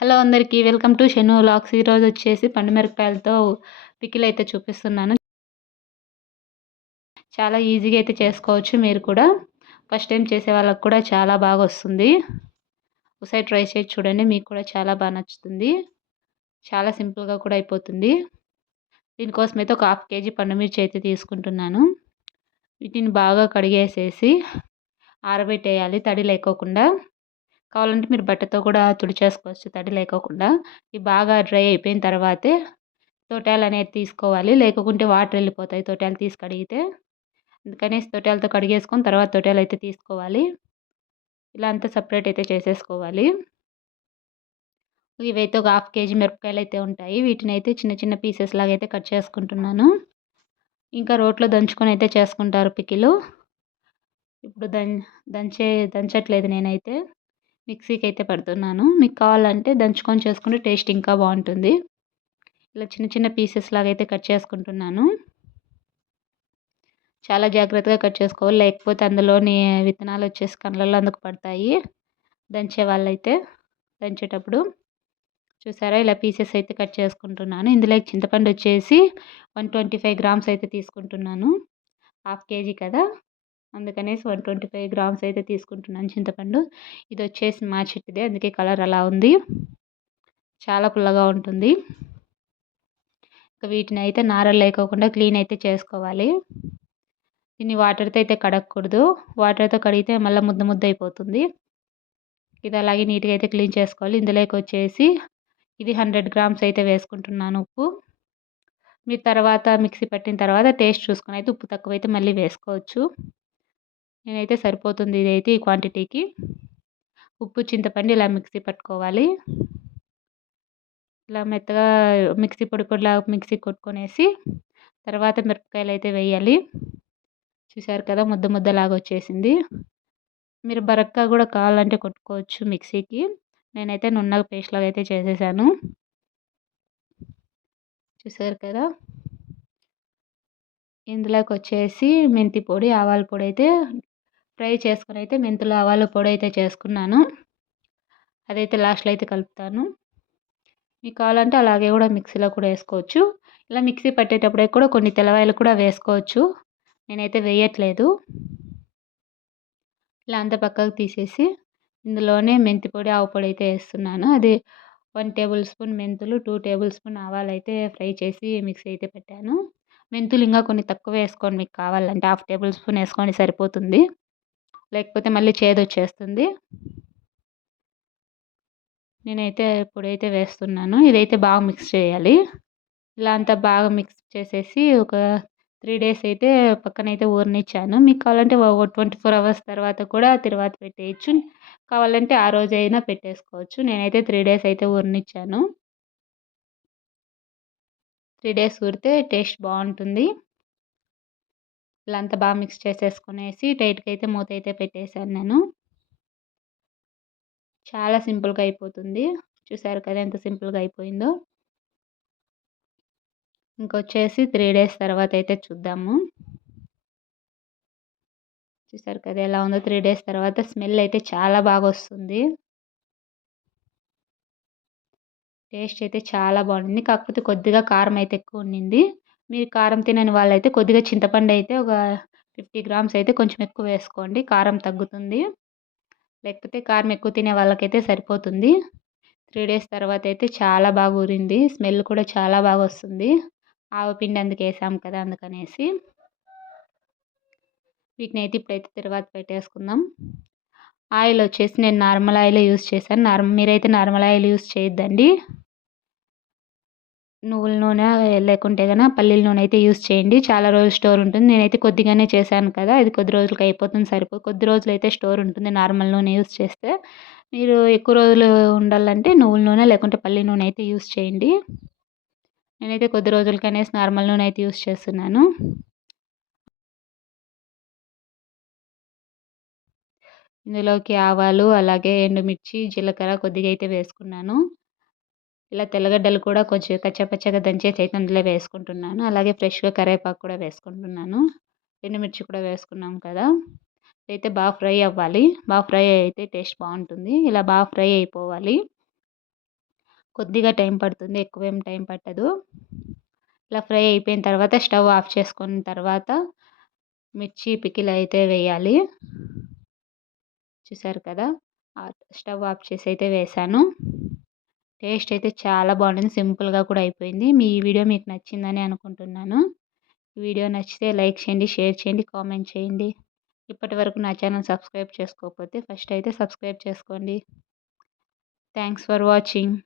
Hello అందరికీ welcome to Shenu lakhs ఈరోజు వచ్చేసి పండుమిరపకాయలతో పికిల్ అయితే చూపిస్తున్నాను. చాలా ఈజీగా అయితే చేసుకోవచ్చు మీరు కూడా. ఫస్ట్ టైం చేసే వాళ్ళకి కూడా చాలా బాగా వస్తుంది. ఒకసారి ట్రై చేసి చూడండి మీకు కూడా చాలా బాగా నచ్చుతుంది. చాలా సింపుల్గా కూడా అయిపోతుంది. దీనికోసం అయితే ఒక హాఫ్ కేజీ పండుమిర్చి అయితే తీసుకుంటున్నాను. వీటిని బాగా కడిగేసేసి ఆరబెట్టేయాలి తడి లేకోకుండా. కావాలంటే మీరు బట్టతో కూడా తుడిచేసుకోవచ్చు తడి లేకోకుండా. ఇవి బాగా డ్రై అయిపోయిన తర్వాతే తోటాలు అనేది తీసుకోవాలి. లేకుంటే వాటర్ వెళ్ళిపోతాయి తోటాలు తీసి కడిగితే. అందుకనేసి తోటాలతో కడిగేసుకొని తర్వాత తోటాలు అయితే తీసుకోవాలి. ఇలా అంతా సపరేట్ అయితే చేసేసుకోవాలి. ఇవైతే ఒక హాఫ్ కేజీ మిరపకాయలు అయితే ఉంటాయి. వీటిని అయితే చిన్న చిన్న పీసెస్ లాగా అయితే కట్ చేసుకుంటున్నాను. ఇంకా రోట్లో దంచుకొని అయితే చేసుకుంటారు పికిలు. ఇప్పుడు దం దంచే దంచట్లేదు నేనైతే. మిక్సీకి అయితే పెడుతున్నాను. మీకు కావాలంటే దంచుకొని చేసుకుంటే టేస్ట్ ఇంకా బాగుంటుంది. ఇలా చిన్న చిన్న పీసెస్ లాగా అయితే కట్ చేసుకుంటున్నాను. చాలా జాగ్రత్తగా కట్ చేసుకోవాలి. లేకపోతే అందులోని విత్తనాలు వచ్చేసి కళ్ళల్లో అందుకు పడతాయి. దంచే వాళ్ళైతే దంచేటప్పుడు చూసారా? ఇలా పీసెస్ అయితే కట్ చేసుకుంటున్నాను. ఇందులో చింతపండు వచ్చేసి వన్ ట్వంటీ ఫైవ్ గ్రామ్స్ అయితే తీసుకుంటున్నాను. హాఫ్ కేజీ కదా? అందుకనేసి వన్ ట్వంటీ ఫైవ్ గ్రామ్స్ అయితే తీసుకుంటున్నాను చింతపండు. ఇది వచ్చేసి మా చెట్టుదే అందుకే కలర్ అలా ఉంది. చాలా పుల్లగా ఉంటుంది. వీటిని అయితే నారలు లేకోకుండా క్లీన్ అయితే చేసుకోవాలి. దీన్ని వాటర్తో అయితే కడగకూడదు. వాటర్తో కడిగితే మళ్ళీ ముద్ద ముద్ద అయిపోతుంది. ఇది అలాగే నీట్గా అయితే క్లీన్ చేసుకోవాలి. ఇందులోకి వచ్చేసి ఇది హండ్రెడ్ గ్రామ్స్ అయితే వేసుకుంటున్నాను ఉప్పు. మీరు తర్వాత మిక్సీ పట్టిన తర్వాత టేస్ట్ చూసుకొని అయితే ఉప్పు తక్కువైతే మళ్ళీ వేసుకోవచ్చు. నేనైతే సరిపోతుంది ఇదైతే ఈ క్వాంటిటీకి. ఉప్పు చింతపండు ఇలా మిక్సీ పట్టుకోవాలి. ఇలా మెత్తగా మిక్సీ పొడి పొడిలా మిక్సీ కొట్టుకొనేసి తర్వాత మిరపకాయలు అయితే వేయాలి. చూసారు కదా ముద్ద ముద్దలాగా వచ్చేసింది. మీరు బరక్కా కూడా కావాలంటే కొట్టుకోవచ్చు మిక్సీకి. నేనైతే నున్న పేస్ట్ లాగా అయితే చేసేసాను. చూసారు కదా? ఇందులోకి వచ్చేసి మెంతి పొడి ఆవాల పొడి అయితే ఫ్రై చేసుకుని అయితే మెంతులు ఆవాల పొడి అయితే చేసుకున్నాను. అదైతే లాస్ట్లో అయితే కలుపుతాను. మీకు కావాలంటే అలాగే కూడా మిక్సీలో కూడా వేసుకోవచ్చు. ఇలా మిక్సీ పట్టేటప్పుడే కూడా కొన్ని తెల్లవాయలు కూడా వేసుకోవచ్చు. నేనైతే వేయట్లేదు. ఇలా అంత పక్కకు తీసేసి ఇందులోనే మెంతి పొడి ఆవు పొడి అయితే వేస్తున్నాను. అది వన్ టేబుల్ స్పూన్ మెంతులు టూ టేబుల్ స్పూన్ ఆవాలు అయితే ఫ్రై చేసి మిక్సీ అయితే పెట్టాను. మెంతులు ఇంకా కొన్ని తక్కువ వేసుకోండి మీకు కావాలంటే. హాఫ్ టేబుల్ స్పూన్ వేసుకోండి సరిపోతుంది. లేకపోతే మళ్ళీ చేదు వచ్చేస్తుంది. నేనైతే ఇప్పుడైతే వేస్తున్నాను. ఇదైతే బాగా మిక్స్ చేయాలి. ఇలా అంతా బాగా మిక్స్ చేసేసి ఒక త్రీ డేస్ అయితే పక్కనైతే ఊరనిచ్చాను. మీకు కావాలంటే ట్వంటీ ఫోర్ అవర్స్ తర్వాత కూడా తర్వాత పెట్టేయచ్చు. కావాలంటే ఆ రోజైనా పెట్టేసుకోవచ్చు. నేనైతే త్రీ డేస్ అయితే ఊరనిచ్చాను. త్రీ డేస్ ఊరితే టేస్ట్ బాగుంటుంది. ఇలా అంతా బాగా మిక్స్ చేసేసుకునేసి టైట్గా అయితే మూత అయితే పెట్టేశాను నేను. చాలా సింపుల్గా అయిపోతుంది. చూసారు కదా ఎంత సింపుల్గా అయిపోయిందో. ఇంకొచ్చేసి త్రీ డేస్ తర్వాత అయితే చూద్దాము. చూసారు కదా ఎలా ఉందో త్రీ డేస్ తర్వాత స్మెల్ అయితే చాలా బాగా వస్తుంది. టేస్ట్ అయితే చాలా బాగుంది కాకపోతే కొద్దిగా కారం అయితే ఎక్కువ ఉండింది. మీరు కారం తినని వాళ్ళైతే కొద్దిగా చింతపండు అయితే ఒక ఫిఫ్టీ గ్రామ్స్ అయితే కొంచెం ఎక్కువ వేసుకోండి. కారం తగ్గుతుంది. లేకపోతే కారం ఎక్కువ తినే వాళ్ళకైతే సరిపోతుంది. త్రీ డేస్ తర్వాత అయితే చాలా బాగా ఊరింది. స్మెల్ కూడా చాలా బాగా వస్తుంది. ఆవు పిండి అందుకు వేసాం కదా అందుకనేసి. వీటిని అయితే ఇప్పుడైతే తర్వాత పెట్టేసుకుందాం. ఆయిల్ వచ్చేసి నేను నార్మల్ ఆయిలే యూస్ చేశాను. నార్మల్ మీరైతే నార్మల్ ఆయిల్ యూస్ చేయొద్దండి. నువ్వుల నూనె లేకుంటే కనుక పల్లీల నూనె అయితే యూస్ చేయండి. చాలా రోజులు స్టోర్ ఉంటుంది. నేనైతే కొద్దిగానే చేశాను కదా. ఇది కొద్ది రోజులకి అయిపోతుంది సరిపో కొద్ది రోజులు అయితే స్టోర్ ఉంటుంది నార్మల్ నూనె యూస్ చేస్తే. మీరు ఎక్కువ రోజులు ఉండాలంటే నువ్వుల నూనె లేకుంటే పల్లి నూనె అయితే యూస్ చేయండి. నేనైతే కొద్ది రోజులకనే నార్మల్ నూనె అయితే యూస్ చేస్తున్నాను. ఇందులోకి ఆవాలు అలాగే ఎండుమిర్చి జీలకర్ర కొద్దిగా అయితే వేసుకున్నాను. ఇలా తెల్లగడ్డలు కూడా కొంచెం కచ్చపచ్చగా దంచేసి అయితే అందులో వేసుకుంటున్నాను. అలాగే ఫ్రెష్గా కరివేపాకు కూడా వేసుకుంటున్నాను. ఎండుమిర్చి కూడా వేసుకున్నాం కదా. అయితే బాగా ఫ్రై అవ్వాలి. బాగా ఫ్రై అయితే టేస్ట్ బాగుంటుంది. ఇలా బాగా ఫ్రై అయిపోవాలి. కొద్దిగా టైం పడుతుంది. ఎక్కువ ఏం టైం పట్టదు. ఇలా ఫ్రై అయిపోయిన తర్వాత స్టవ్ ఆఫ్ చేసుకున్న తర్వాత మిర్చి పికిల్ అయితే వేయాలి. చూసారు కదా? స్టవ్ ఆఫ్ చేసి అయితే వేసాను. టేస్ట్ అయితే చాలా బాగుంటుంది సింపుల్గా కూడా అయిపోయింది. మీ వీడియో మీకు నచ్చిందని అనుకుంటున్నాను. వీడియో నచ్చితే లైక్ చేయండి షేర్ చేయండి కామెంట్ చేయండి. ఇప్పటి వరకు నా ఛానల్ సబ్స్క్రైబ్ చేసుకోకపోతే ఫస్ట్ అయితే సబ్స్క్రైబ్ చేసుకోండి. Thanks for watching.